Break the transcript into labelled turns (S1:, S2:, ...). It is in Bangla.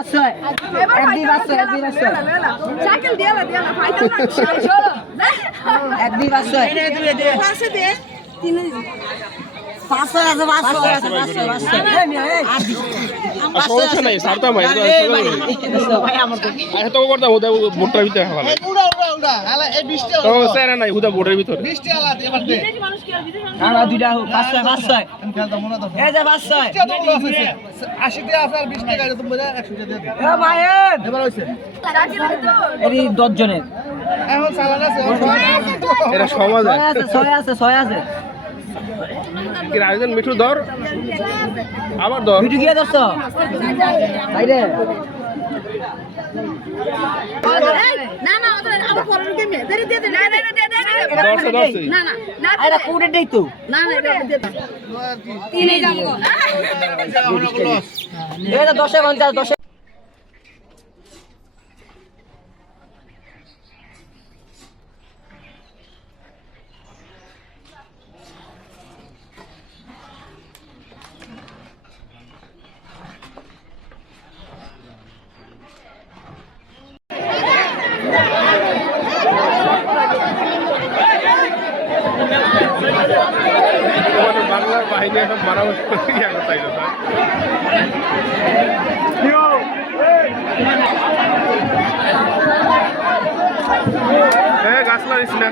S1: একদিন পাঁচশো একদিন পাঁচশো
S2: সাইকেল দিয়ে না দিয়ে না ফাইটাল না চলো।
S1: একদিন পাঁচশো
S2: পাশে দে। তিন
S1: পাঁচশো আছে পাঁচশো আছে পাঁচশো পাঁচশো।
S3: আর সমস্যা সারতাম ভাই
S1: ভাই আমার তো
S3: আচ্ছা তো করতাম হুদা বোটটার ভিতরে ভালো
S4: উড়া উড়া উড়া আলা এই বৃষ্টি
S3: তো? স্যার নাই হুদা বোটের ভিতরে।
S4: বৃষ্টি আলা এবার দে।
S2: মানুষ কি আর বিদেশ
S1: আমরা দুইটা পাঁচশো পাঁচশো
S4: খেলতে মনে তো
S1: এই যে পাঁচশো
S4: আশি দিয়ে আছে আর বিশ টাকা এটা তুমি একশো দিয়ে দিয়ে
S1: এ ভাইয়ের
S4: এবার হয়েছে
S2: সাইকেল তো
S1: জনের
S4: এখন চালান আছে
S3: এটা সমাজ
S1: আছে ছয় আছে ছয় আছে।
S3: কি মিঠু ধর। আবার ধর।
S1: ভিডিও গিয়ে ধরছো?
S2: না না
S1: দশে পঞ্চাশ দশে
S3: তোমাদের বাংলার বাহিনী এখন মারা হচ্ছে তাই কথা হ্যাঁ গাছ লাগিস না।